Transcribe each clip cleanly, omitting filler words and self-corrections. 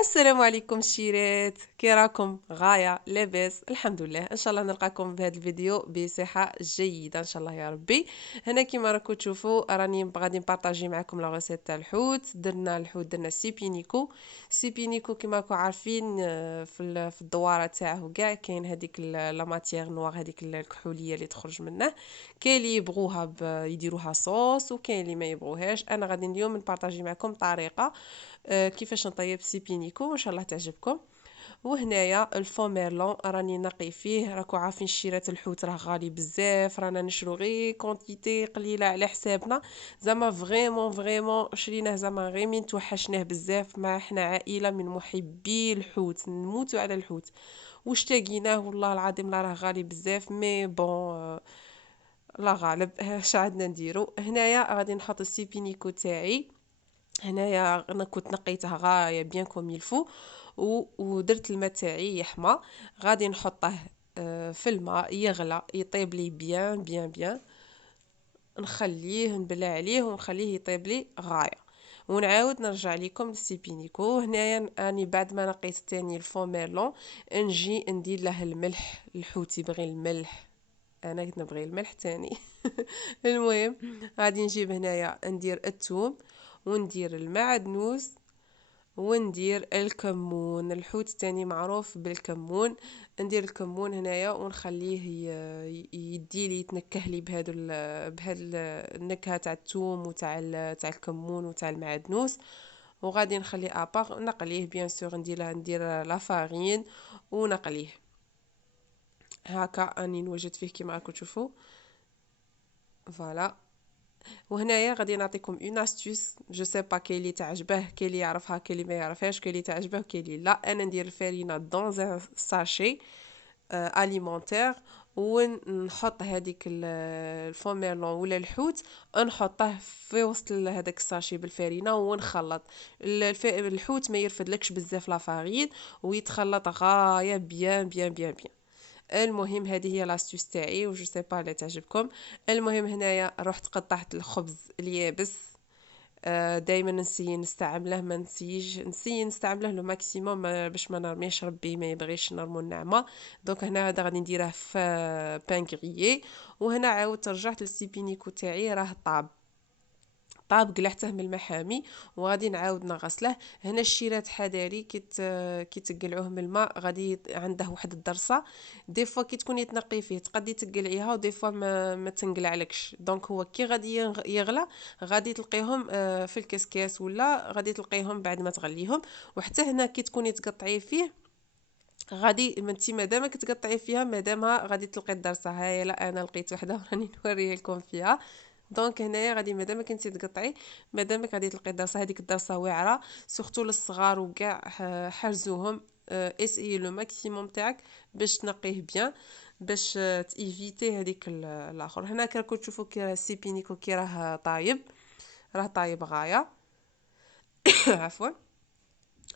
السلام عليكم الشيرات، كي راكم؟ غاية لاباس الحمد لله. ان شاء الله نلقاكم بهذا الفيديو بصحة جيدة ان شاء الله يا ربي. هنا كيما راكم تشوفوا راني غادي نبارطاجي معكم لا غوسيت تاع الحوت. درنا الحوت، درنا سيبينيكو. سيبينيكو كيما راكم عارفين في الدواره تاعه كاع كاين هذيك لا ماتيير نوار، هذيك الكحوليه اللي تخرج منه. كاين اللي يبغوها يديروها صوص، وكاين اللي ما يبغوهاش. انا غادي اليوم نبارطاجي معكم طريقه كيفاش نطيب سيبينيكو وان شاء الله تعجبكم. وهنايا الفون ميرلون راني نقي فيه. راكو عارفين شيرات الحوت راه غالي بزاف، رانا نشرو غير كونتيتي قليله على حسابنا. زعما فريمون شريناه زعما غير من توحشناه بزاف، ما احنا عائله من محبي الحوت، نموتوا على الحوت واشتاقيناه. والله العظيم لا راه غالي بزاف، مي بون لا غالب اش عندنا نديرو. هنايا غادي نحط السيبينيكو تاعي. هنايا انا كنت نقيتها غايه بيان كوم يلفو، ودرت الماء تاعي يحمى. غادي نحطه في الماء يغلى يطيب لي بيان. نخليه نبلع عليه ونخليه يطيب لي غايه، ونعاود نرجع لكم للسيبينيكو. هنايا اني بعد ما نقيت تاني الفون ميرلون نجي ندير له الملح. الحوت يبغي الملح، انا كنت نبغي الملح تاني. المهم غادي نجيب هنايا ندير الثوم، وندير المعدنوس، وندير الكمون. الحوت تاني معروف بالكمون. ندير الكمون هنايا ونخليه يدي لي يتنكه لي النكهه تاع الثوم وتاع تاع الكمون وتاع المعدنوس. وغادي نخليه ابار نقليه بيان سور. ندير لا فارين ونقليه. هكا اني نوجد فيه كيما راكم تشوفوا. فوالا. وهنايا غادي نعطيكم اون استيوس، جو سي با كاين اللي تعجبه، كاين اللي يعرفها، كاين اللي ما يعرفهاش، كاين اللي تعجبه وكاين اللي لا. انا ندير الفارينه دون ان ساشي اليمونتير، ونحط هذيك الفون ميرلون ولا الحوت، نحطه في وسط هذاك الساشي بالفارينه ونخلط. الحوت ما يرفدلكش بزاف لا فارين، ويتخلط غايه بيان. المهم هذه هي لاستيوس تاعي، وجو سي با لا تعجبكم. المهم هنايا رحت قطعت الخبز اليابس. دائما نسي نستعمله، ما نسي نستعمله لو ماكسيموم باش ما نرميش، ربي ما يبغيش نرمو النعمه. دونك هنا هذا غادي نديره في بان غريي. وهنا عاودت رجعت للسيبينيكو تاعي راه طاب قلعته من المحامي، وغادي نعاود نغسله. هنا الشيرات حذاري كي تقلعوه من الماء غادي عنده واحد الدرسه. دي فوا كي تكوني تنقي فيه تقدي تقلعيها، ودي فوا ما تنقلعلكش. دونك هو كي غادي يغلى غادي تلقيهم في الكسكاس، ولا غادي تلقيهم بعد ما تغليهم. وحتى هنا كي تكوني تقطعي فيه غادي انتي مادامك تقطعي فيها مادامها غادي تلقي الدرسه. هاي لا انا لقيت وحده وراني نوريه لكم فيها. دونك هنايا غادي مادامك انت تقطعي مادامك غادي تلقي الدرسه، هذيك الدرسه واعره سورتو للصغار وكاع. حرزوهم. اسيي لو ماكسيموم تاعك باش تنقيه بيان، باش تيفيتي هذيك الاخر. هنا كراكم تشوفوا كي راه السيبينيكو كي راه طايب، راه طايب غايه. عفوا.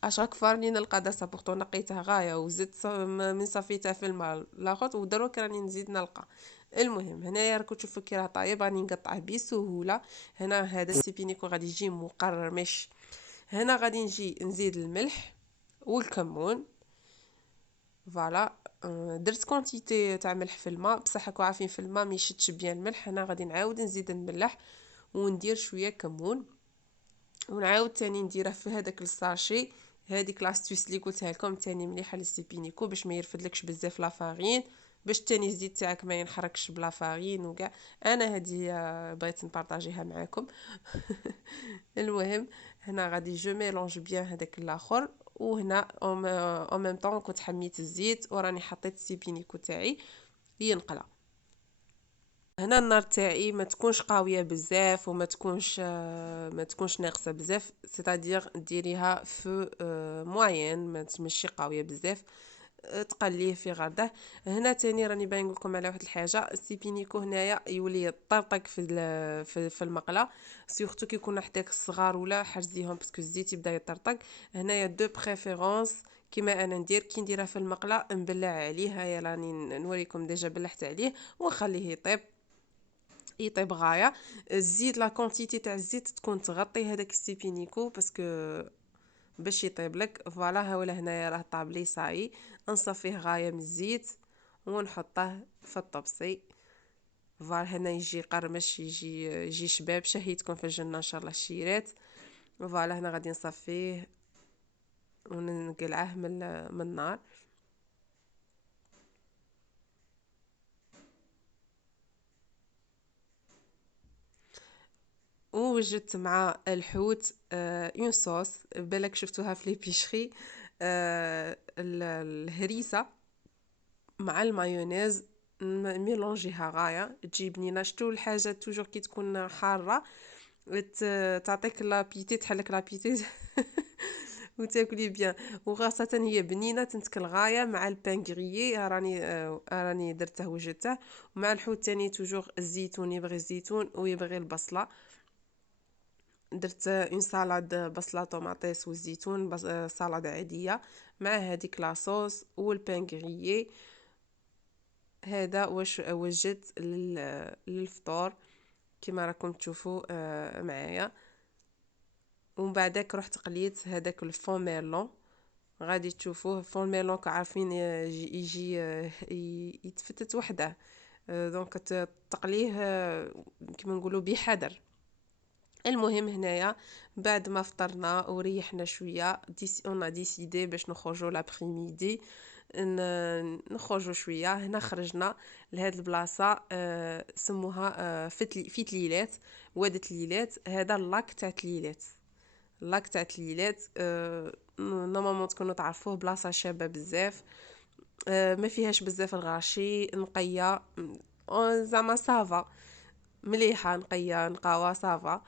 اشاك فارني نلقى درسه بورتو نقيتها غايه وزدت من صفيتها في الماء لاخوت، ودروك راني نزيد نلقى. المهم هنايا راكم تشوفوا كي راه طايب راني نقطعه بسهوله. هنا هذا السيبينيكو غادي يجي مقرمش. هنا غادي نجي نزيد الملح والكمون. فوالا. درت كونتيتي تاع ملح في الماء، بصح راكم عارفين في الماء ما يشدش بيان الملح. هنا غادي نعاود نزيد نملح وندير شويه كمون، ونعاود تاني نديره في هذاك الساشي. هذيك لاستيوس اللي قلتها لكم تاني مليحه للسيبينيكو باش ما يرفدلكش بزاف لا فارين، باش تاني الزيت تاعك ما ينحركش بلا فارين وكاع. انا هذه بغيت نبارطاجيها معاكم. المهم هنا غادي جو ميلونج بيان هذاك الاخر. وهنا او ميم طون كنت حميت الزيت وراني حطيت السيبينيكو تاعي ينقلى. هنا النار تاعي ما تكونش قويه بزاف وما تكونش ما تكونش ناقصه بزاف، سيتادير ديريها في موين، ما تمشي قويه بزاف. تقليه في غرده. هنا تاني راني باين لكم على واحد الحاجه. السيبينيكو هنايا يولي يطرطق في المقله، سورتو كي يكون حداك الصغار ولا حرزيهم باسكو الزيت يبدا يطرطق. هنايا دو بريفيرونس كيما انا ندير كي نديرها في المقله نبلع عليه. هيا راني نوريكم ديجا بلحت عليه ونخليه يطيب غايه. الزيت لا كونتيتي تاع الزيت تكون تغطي هذاك السيبينيكو باسكو باش يطيب لك. فوالا ها ولا هنايا راه طاب لي صاي. نصفيه غايه من الزيت ونحطه في الطبسي. فوالا هنا يجي قرمش، يجي شباب. شهيتكم في الجنه ان شاء الله الشيرات. فوالا هنا غادي نصفيه ونقلعه من النار. ووجدت مع الحوت اون صوص، بالك شفتوها في لي بيشري. الهريسه مع المايونيز، ميلونجيها غايه تجي بنينه. شتو الحاجه توجور كي تكون حاره تعطيك لابيتي، تحلك لابيتي وتاكلي بيان. وخاصه هي بنينه تنتكل غايه مع البان غريي. راني درته وجدته. ومع الحوت تاني توجور الزيتون، يبغي الزيتون ويبغي البصله. درت اون سالاد بصله طوماطيس والزيتون، سالاد عاديه مع هذيك لاصوص والبان غريي. هذا واش وجدت للفطور كما راكم تشوفوا معايا. ومن بعدك رحت قليت هذاك الفون ميلون. غادي تشوفوه فون ميلون عارفين يجي يتفتت وحده. دونك تقليه كما نقولوا بحذر. المهم هنايا بعد ما فطرنا وريحنا شويه اون ديسيدي باش نخرجوا لابريميدي، نخرجوا شويه. هنا خرجنا لهاد البلاصه سموها في تليلات، واد تليلات. هذا اللاك تاع تليلات. اللاك تاع تليلات نورمالمون تكونوا تعرفوه. بلاصه شابه بزاف، ما فيهاش بزاف الغاشي، نقيه. زعما صافا مليحه، نقيه نقاوه صافا.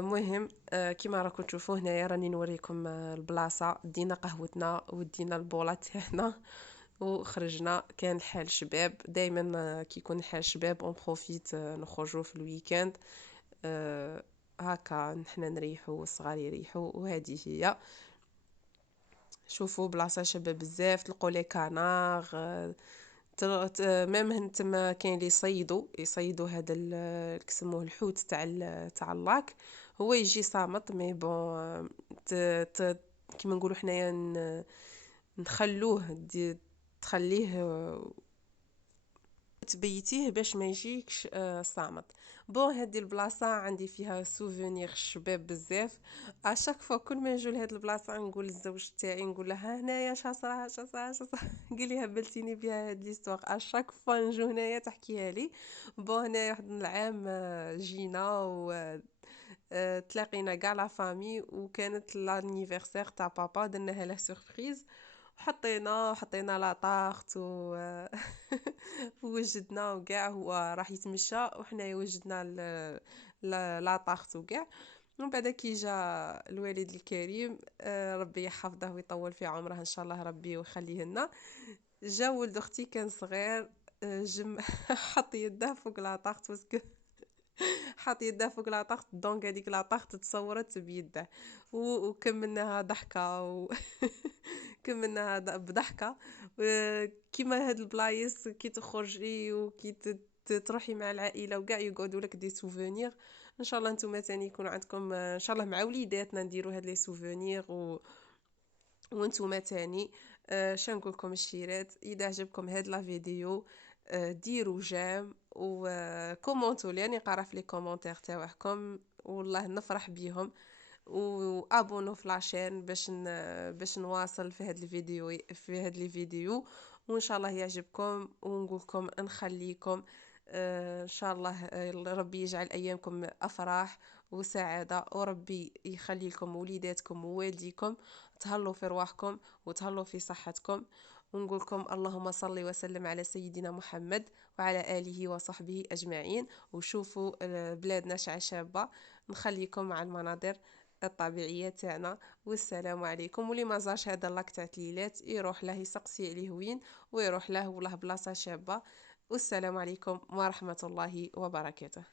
مهم كيما راكم تشوفوا هنايا راني نوريكم البلاصه. دينا قهوتنا ودينا البولات تاعنا وخرجنا. كان الحال شباب دائما، كي يكون الحال شباب اون بروفيت نخرجوا في الويكاند. هكا نحنا نريحوا والصغار يريحوا. وهذه هي، شوفوا بلاصه شابه بزاف. تلقوا لي كانار ميم تما كاين اللي يصيدوا هذا كسموه الحوت تاع اللاك. هو يجي صامت مي بون كيما نقولوا حنايا نخلوه تخليه تبيتيه باش ما يجيكش صامت. بون هذه البلاصه عندي فيها سوفونير شباب بزاف. اشاك فوا كل ما نجو لهاد البلاصه نقول للزوج تاعي، نقول له هنايا شاصرا شاصرا شاصرا قال لي هبلتيني بها هاد ليستوار. اشاك فوا نجو هنايا تحكيها لي. بون هنايا واحد العام جينا و تلاقينا كاع لا فامي، وكانت لانيفرسير تاع بابا درناها له سوربريز. وحطينا لا طارت ووجدنا وكاع. هو راح يتمشى وحنا وجدنا لا طارت وكاع. ومن بعد كي جا الوالد الكريم ربي يحفظه ويطول في عمره ان شاء الله ربي ويخليه لنا. جا ولد اختي كان صغير، جم حط يده فوق لا طارت باسكو حط يده فوق لا طارت. دونك هذيك لا طارت تصورت بيده وكملناها ضحكه كملناها بضحكه. كيما هاد البلايص كي تخرجي وكي تروحي مع العائله وكاع يقعدوا لك دي سوفونير. ان شاء الله نتوما تاني يكون عندكم ان شاء الله مع وليداتنا نديروا هاد لي سوفونير وانتوما تاني. شنقولكم الشيرات، اذا عجبكم هاد لا فيديو ديروا جيم وكومونتوا لي، نقرا في لي كومونتير تاعكم والله نفرح بيهم. وابونو في لاشين باش نواصل في هاد الفيديو وان شاء الله يعجبكم. ونقولكم نخليكم ان شاء الله ربي يجعل ايامكم افراح وسعاده، وربي يخلي لكم وليداتكم ووالديكم. تهلوا في رواحكم وتهلوا في صحتكم. ونقولكم اللهم صل وسلم على سيدنا محمد وعلى آله وصحبه أجمعين. وشوفوا بلادنا شعشابة. نخليكم مع المناظر الطبيعية تاعنا. والسلام عليكم. واللي ما زارش هذا اللاك تاع تليلات يروح له يسقسي عليه وين ويروح له والله بلاصة شابة. والسلام عليكم ورحمة الله وبركاته.